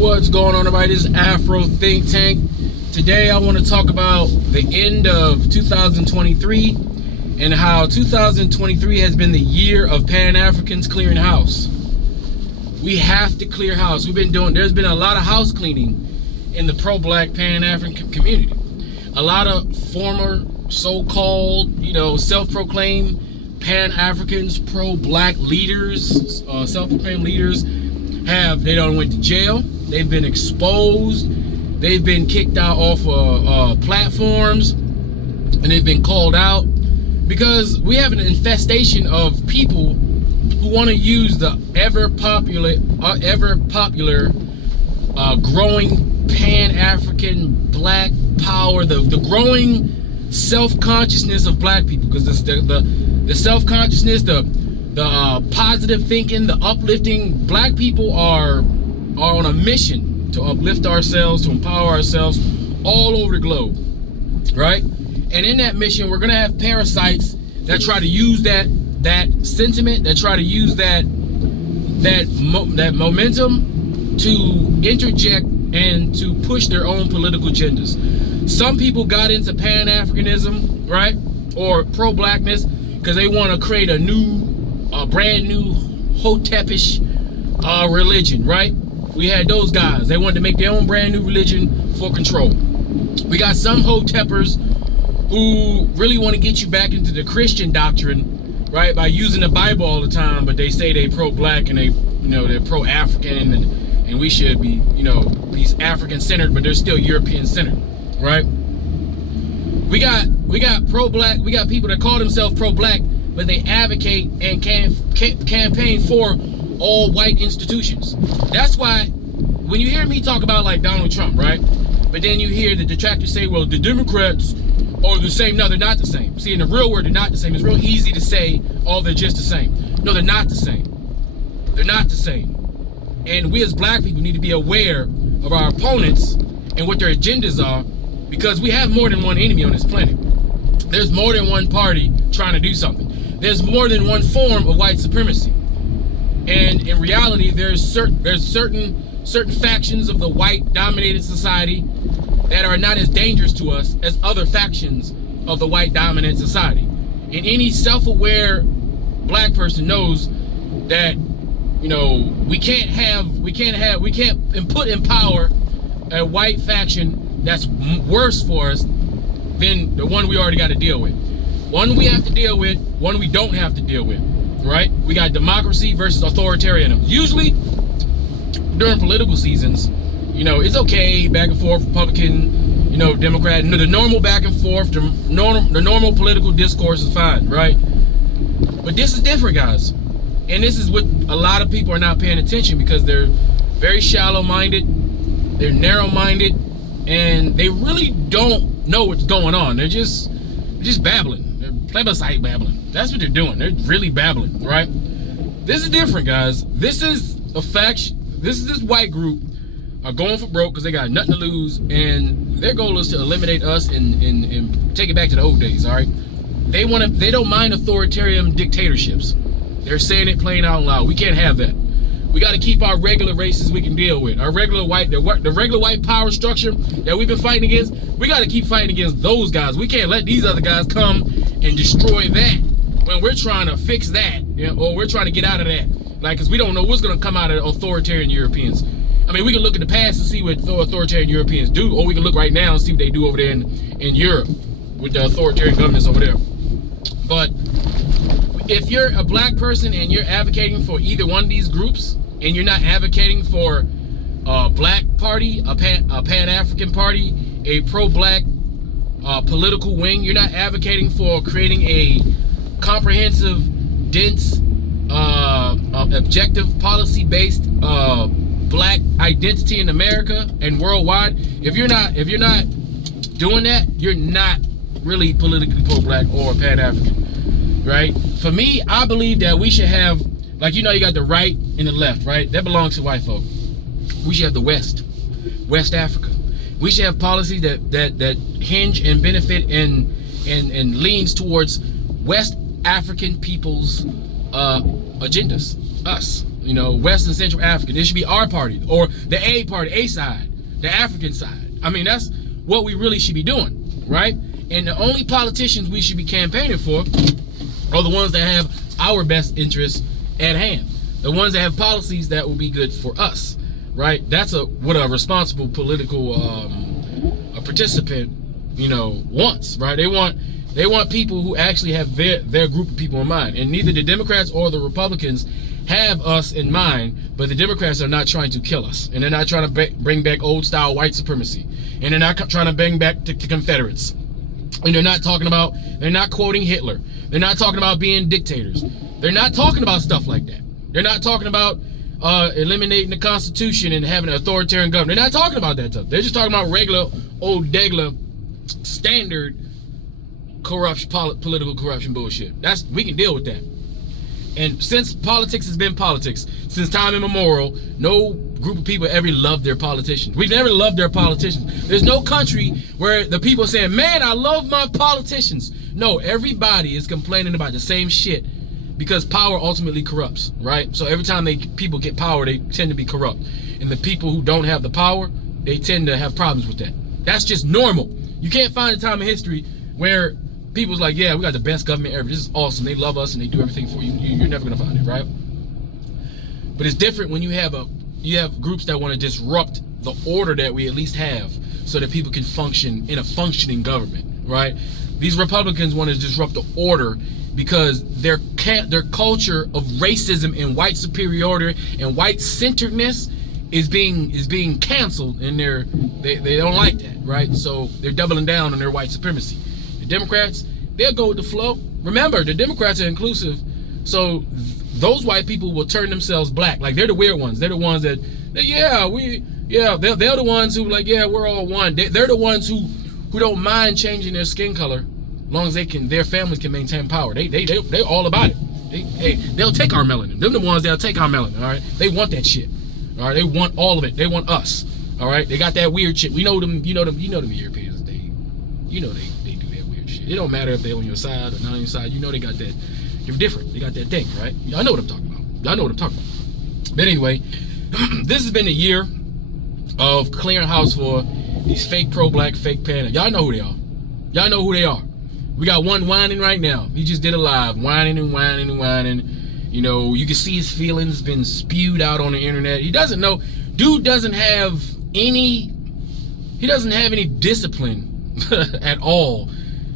What's going on, everybody? This is Afro Think Tank. Today I want to talk about the end of 2023 and how 2023 has been the year of Pan-Africans clearing house. We have to clear house. There's been a lot of house cleaning in the pro-black Pan-African community. A lot of former so-called, self-proclaimed Pan-Africans, pro-black leaders, self-proclaimed leaders they done went to jail. They've been exposed. They've been kicked out off of platforms, and they've been called out because we have an infestation of people who want to use the ever popular growing Pan-African black power, the growing self-consciousness of black people, because the self-consciousness, the positive thinking, the uplifting. Black people are on a mission to uplift ourselves, to empower ourselves all over the globe, right? And in that mission, we're gonna have parasites that try to use that sentiment, that try to use that momentum to interject and to push their own political agendas. Some people got into Pan-Africanism, right, or pro-blackness, because they want to create a brand new Hotepish religion, right? We had those guys. They wanted to make their own brand new religion for control. We got some Hoteppers who really want to get you back into the Christian doctrine, right, by using the Bible all the time, but they say they pro-black and they're pro-African and we should be, be African-centered, but they're still European-centered, right? We got pro-black. We got people that call themselves pro-black, but they advocate and campaign for all white institutions. That's why when you hear me talk about like Donald Trump, right? But then you hear the detractors say, well, the Democrats are the same. No, they're not the same. See, in the real world, they're not the same. It's real easy to say, oh, they're just the same. No, they're not the same. They're not the same. And we as black people need to be aware of our opponents and what their agendas are, because we have more than one enemy on this planet. There's more than one party trying to do something. There's more than one form of white supremacy. And in reality, there's certain factions of the white dominated society that are not as dangerous to us as other factions of the white dominant society. And any self-aware black person knows that, we can't put in power a white faction that's worse for us than the one we already got to deal with. One we have to deal with, one we don't have to deal with, right? We got democracy versus authoritarianism. Usually, during political seasons, it's okay, back and forth, Republican, Democrat, the normal back and forth, the normal political discourse is fine, right? But this is different, guys. And this is what a lot of people are not paying attention, because they're very shallow-minded, they're narrow-minded, and they really don't know what's going on. They're just babbling. They're plebiscite babbling. That's what they're doing. They're really babbling, right? This is different, guys. This is a faction. This white group are going for broke because they got nothing to lose, and their goal is to eliminate us and take it back to the old days, all right? They don't mind authoritarian dictatorships. They're saying it plain out loud. We can't have that. We got to keep our regular races we can deal with. Our regular white, the regular white power structure that we've been fighting against, we got to keep fighting against those guys. We can't let these other guys come and destroy that when we're trying to fix that, or we're trying to get out of that. Like, because we don't know what's going to come out of authoritarian Europeans. I mean, we can look at the past and see what authoritarian Europeans do, or we can look right now and see what they do over there in Europe with the authoritarian governments over there. But if you're a black person and you're advocating for either one of these groups, and you're not advocating for a black party, a Pan-African party, a pro-black political wing, you're not advocating for creating a comprehensive, dense, objective, policy-based black identity in America and worldwide, if you're not doing that, you're not really politically pro-black or Pan-African, right? For me, I believe that we should have, like, you got the right and the left, right? That belongs to white folk. We should have the West Africa. We should have policies that hinge and benefit and leans towards West African people's agendas, us. you know, West and Central Africa. This should be our party, or the A party, A side, the African side. I mean, that's what we really should be doing, right? And the only politicians we should be campaigning for are the ones that have our best interests at hand, the ones that have policies that will be good for us, right? That's what a responsible political a participant, you know, wants, right? They want people who actually have their group of people in mind, and neither the Democrats or the Republicans have us in mind. But the Democrats are not trying to kill us, and they're not trying to bring back old style white supremacy, and they're not trying to bring back the Confederates, and they're not quoting Hitler. They're not talking about being dictators. They're not talking about stuff like that. They're not talking about eliminating the Constitution and having an authoritarian government. They're not talking about that stuff. They're just talking about regular old degla standard corruption, political corruption bullshit. We can deal with that. And since politics has been politics, since time immemorial, no group of people ever loved their politicians. We've never loved their politicians. There's no country where the people are saying, man, I love my politicians. No, everybody is complaining about the same shit, because power ultimately corrupts, right? So every time people get power, they tend to be corrupt. And the people who don't have the power, they tend to have problems with that. That's just normal. You can't find a time in history where people's like, yeah, we got the best government ever. This is awesome. They love us and they do everything for you. You're never gonna find it, right? But it's different when you have groups that want to disrupt the order that we at least have, so that people can function in a functioning government, right? These Republicans want to disrupt the order because their culture of racism and white superiority and white centeredness is being canceled, and they don't like that, right? So they're doubling down on their white supremacy. The Democrats, they'll go with the flow. Remember, the Democrats are inclusive, so those white people will turn themselves black. Like, they're the weird ones. They're the ones that, they're the ones who like, yeah, we're all one. They're the ones who don't mind changing their skin color, as long as their families can maintain power. They're all about it. They'll take our melanin. They're the ones that'll take our melanin. All right, they want that shit. All right, they want all of it. They want us. All right, they got that weird shit. We know them. You know them Europeans. They do that weird shit. It don't matter if they're on your side or not on your side. You know they got that. They're different. They got that thing, right? I know what I'm talking about. But anyway, this has been a year of clearing house for these fake pro-black, fake panic. Y'all know who they are. We got one whining right now. He just did a live, whining. You know, you can see his feelings been spewed out on the internet. He doesn't know. Dude doesn't have any discipline at all,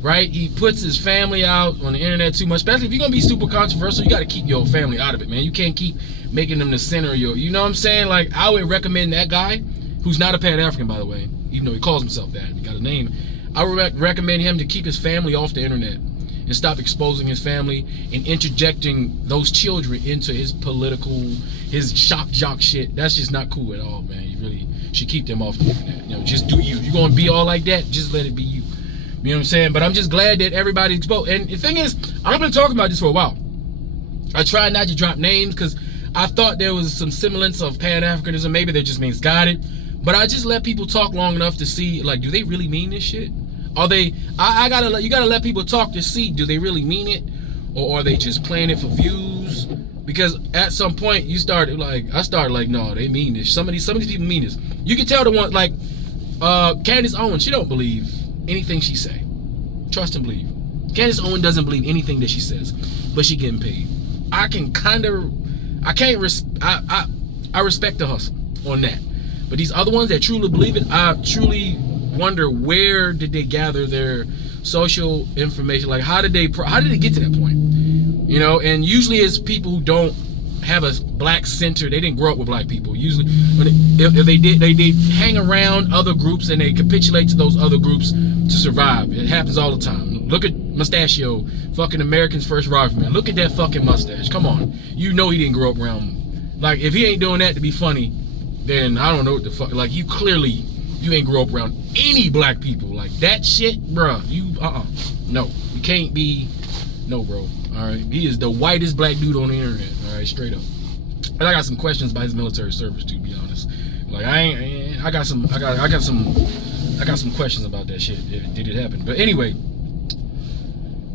right? He puts his family out on the internet too much. Especially if you're gonna be super controversial, you gotta keep your family out of it, man. You can't keep making them the center of you know what I'm saying? Like, I would recommend that guy, who's not a Pan-African, by the way, even though he calls himself that, he got a name. I would recommend him to keep his family off the internet and stop exposing his family and interjecting those children into his political, his shock jock shit. That's just not cool at all, man. You really should keep them off the internet. You know, just do you. You're gonna be all like that, just let it be you. You know what I'm saying? But I'm just glad that everybody's exposed. And the thing is, I've been talking about this for a while. I try not to drop names because I thought there was some semblance of Pan-Africanism. Maybe they're just misguided. But I just let people talk long enough to see, like, do they really mean this shit? Are they? You gotta let people talk to see, do they really mean it, or are they just playing it for views? Because at some point I started like, no, they mean this. Some of these people mean this. You can tell the one like Candace Owens. She don't believe anything she say. Trust and believe. Candace Owens doesn't believe anything that she says, but she getting paid. I respect the hustle on that. But these other ones that truly believe it, I truly wonder, where did they gather their social information? Like, how did they get to that point? You know, and usually it's people who don't have a black center. They didn't grow up with black people. Usually, if they did, they hang around other groups and they capitulate to those other groups to survive. It happens all the time. Look at Mustachio, fucking American's First Rifleman. Look at that fucking mustache. Come on, you know he didn't grow up around. Like, if he ain't doing that to be funny, then I don't know what the fuck. Like, you ain't grow up around any black people. Like, that shit, bruh, no, you can't be, no, bro. All right, he is the whitest black dude on the internet. All right, straight up. And I got some questions about his military service, to be honest. Like, I got some questions about that shit. Did it happen? But anyway,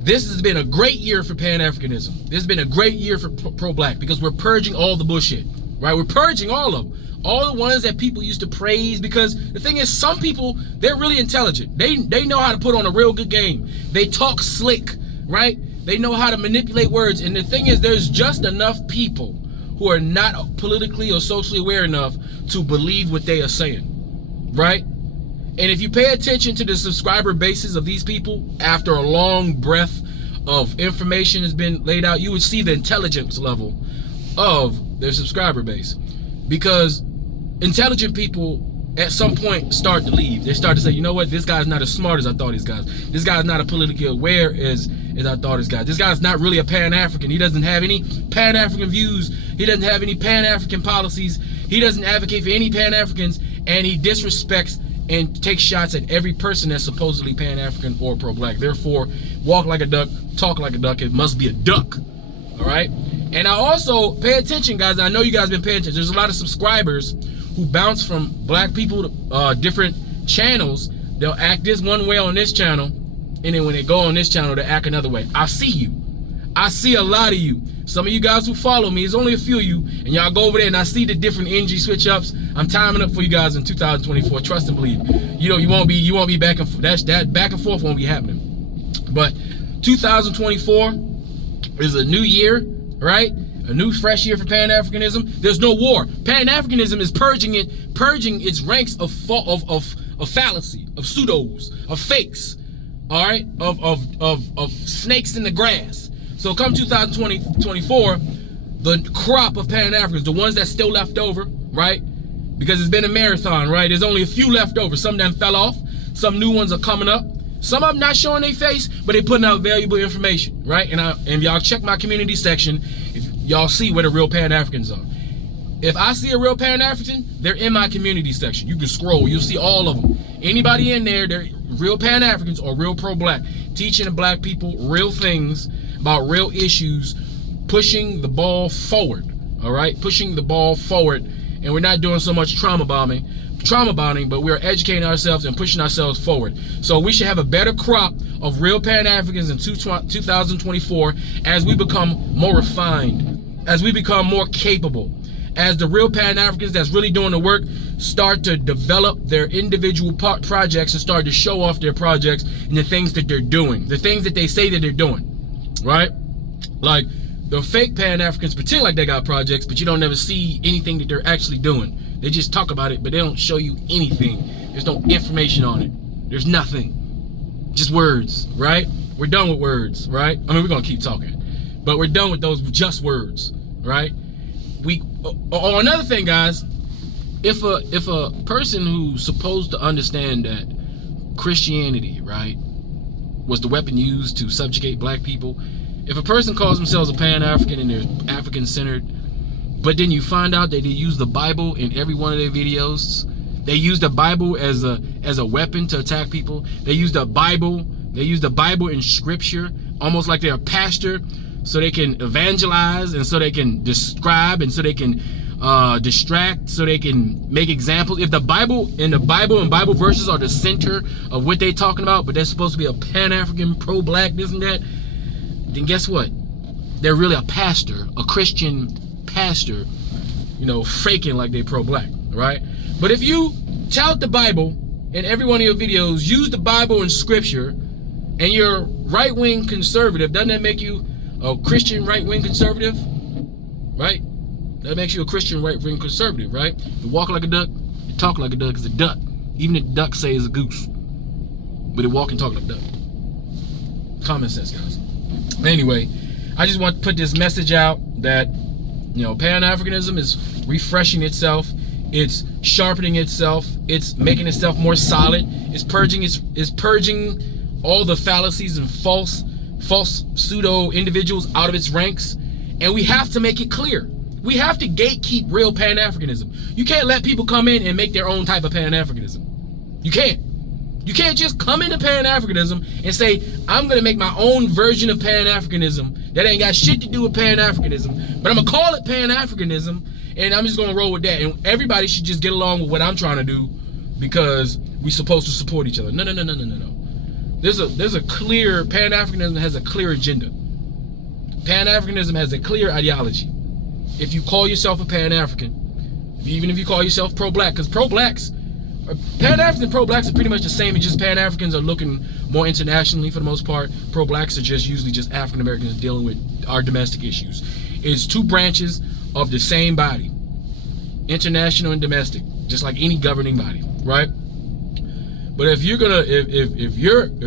this has been a great year for Pan-Africanism. This has been a great year for pro-black because we're purging all the bullshit, right? We're purging all of them. All the ones that people used to praise, because the thing is, some people, they're really intelligent. They know how to put on a real good game. They talk slick, right? They know how to manipulate words. And the thing is, there's just enough people who are not politically or socially aware enough to believe what they are saying, right? And if you pay attention to the subscriber bases of these people, after a long breath of information has been laid out, you would see the intelligence level of their subscriber base. Because intelligent people at some point start to leave. They start to say, you know what, this guy's not as smart as I thought this guy's. This guy's not as politically aware as I thought this guy. This guy's not really a Pan-African. He doesn't have any Pan-African views. He doesn't have any Pan-African policies. He doesn't advocate for any Pan-Africans, and he disrespects and takes shots at every person that's supposedly Pan-African or pro-black. Therefore, walk like a duck, talk like a duck. It must be a duck, all right? And I also, pay attention, guys. I know you guys been paying attention. There's a lot of subscribers who bounce from black people to different channels. They'll act this one way on this channel, and then when they go on this channel, they act another way. I see you. I see a lot of you. Some of you guys who follow me, it's only a few of you, and y'all go over there and I see the different energy switch ups. I'm timing up for you guys in 2024. Trust and believe. You know, you won't be back and forth. That back and forth won't be happening. But 2024 is a new year, right? A new fresh year for Pan-Africanism. There's no war. Pan-Africanism is purging its ranks of fallacy, of pseudos, of fakes, all right, of snakes in the grass. So come 2024, the crop of Pan-Africans, the ones that's still left over, right? Because it's been a marathon, right? There's only a few left over. Some of them fell off. Some new ones are coming up. Some of them not showing their face, but they putting out valuable information, right? And y'all check my community section. If y'all see where the real Pan-Africans are. If I see a real Pan-African, they're in my community section. You can scroll, you'll see all of them. Anybody in there, they're real Pan-Africans or real pro-black, teaching the black people real things about real issues, pushing the ball forward, all right? Pushing the ball forward. And we're not doing so much trauma bonding, but we're educating ourselves and pushing ourselves forward. So we should have a better crop of real Pan-Africans in 2024 as we become more refined, as we become more capable, as the real Pan-Africans that's really doing the work start to develop their individual projects and start to show off their projects and the things that they're doing, the things that they say that they're doing, right? Like, the fake Pan-Africans pretend like they got projects, but you don't never see anything that they're actually doing. They just talk about it, but they don't show you anything. There's no information on it. There's nothing. Just words, right? We're done with words, right? I mean, we're gonna keep talking, but we're done with those just words, right? Another thing, guys, if a person who's supposed to understand that Christianity, right, was the weapon used to subjugate black people, if a person calls themselves a Pan-African and they're African-centered, but then you find out that they use the Bible in every one of their videos, they use the Bible as a weapon to attack people. They use the Bible in scripture, almost like they're a pastor, so they can evangelize and so they can describe and so they can distract, so they can make examples. If the Bible and Bible verses are the center of what they're talking about, but they're supposed to be a Pan-African, pro-black, this and that, then guess what? They're really a pastor, a Christian pastor, you know, faking like they pro-black, right? But if you tout the Bible in every one of your videos, use the Bible in scripture, and you're right-wing conservative, doesn't that make you a Christian right-wing conservative, right? That makes you a Christian right-wing conservative, right? You walk like a duck, you talk like a duck, it's a duck. Even if the duck say it's a goose, but it walk and talk like a duck. Common sense, guys. Anyway, I just want to put this message out that, you know, Pan-Africanism is refreshing itself, it's sharpening itself, it's making itself more solid, it's purging all the fallacies and false pseudo individuals out of its ranks, and we have to make it clear. We have to gatekeep real Pan-Africanism. You can't let people come in and make their own type of Pan-Africanism. You can't. You can't just come into Pan-Africanism and say, I'm going to make my own version of Pan-Africanism that ain't got shit to do with Pan-Africanism, but I'm going to call it Pan-Africanism, and I'm just going to roll with that. And everybody should just get along with what I'm trying to do because we're supposed to support each other. No. there's a clear, Pan-Africanism has a clear agenda. Pan-Africanism has a clear ideology. If you call yourself a Pan-African, even if you call yourself pro-black, because pro-blacks, Pan-Africans and pro-blacks are pretty much the same. It's just Pan-Africans are looking more internationally for the most part. Pro-blacks are just usually just African-Americans dealing with our domestic issues. It's two branches of the same body, international and domestic, just like any governing body, right? But if you're gonna, if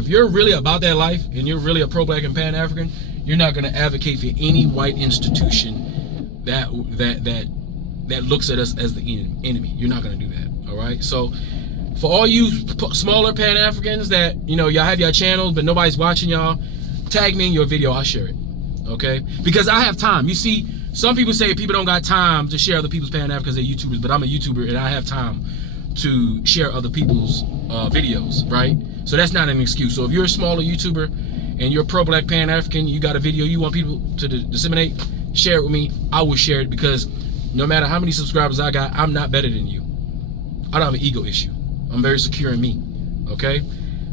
you're really about that life and you're really a pro-black and Pan-African, you're not gonna advocate for any white institution that looks at us as the enemy. You're not gonna do that. All right. So for all you smaller Pan-Africans that, you know, y'all have your channels but nobody's watching y'all, tag me in your video, I'll share it. Okay, because I have time. You see, some people say people don't got time to share other people's Pan-Africans, they're YouTubers, but I'm a YouTuber and I have time to share other people's videos, right? So that's not an excuse. So if you're a smaller YouTuber and you're a pro-black Pan-African, you got a video you want people to disseminate, share it with me. I will share it, because no matter how many subscribers I got, I'm not better than you. I don't have an ego issue. I'm very secure in me. Okay?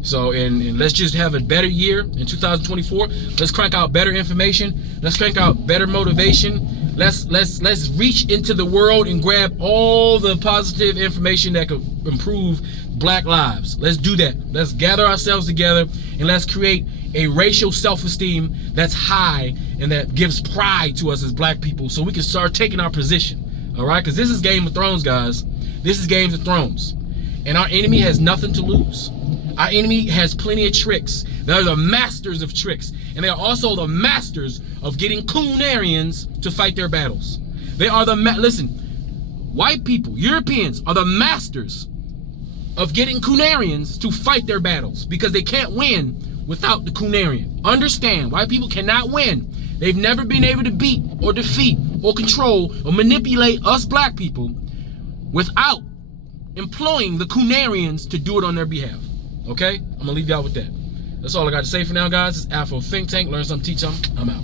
So, and let's just have a better year in 2024. Let's crank out better information. Let's crank out better motivation. Let's reach into the world and grab all the positive information that could improve black lives. Let's do that. Let's gather ourselves together and let's create a racial self-esteem that's high and that gives pride to us as black people, so we can start taking our position. All right? Because this is Game of Thrones, guys. This is Game of Thrones. And our enemy has nothing to lose. Our enemy has plenty of tricks. They're the masters of tricks. And they are also the masters of getting Coonarians to fight their battles. They are the, listen, white people, Europeans, are the masters of getting Coonarians to fight their battles, because they can't win without the Coonarian. Understand, white people cannot win. They've never been able to beat or defeat or control or manipulate us black people without employing the Coonarians to do it on their behalf. Okay? I'm gonna leave y'all with that. That's all I got to say for now, guys. It's Afro Think Tank. Learn something, teach something. I'm out.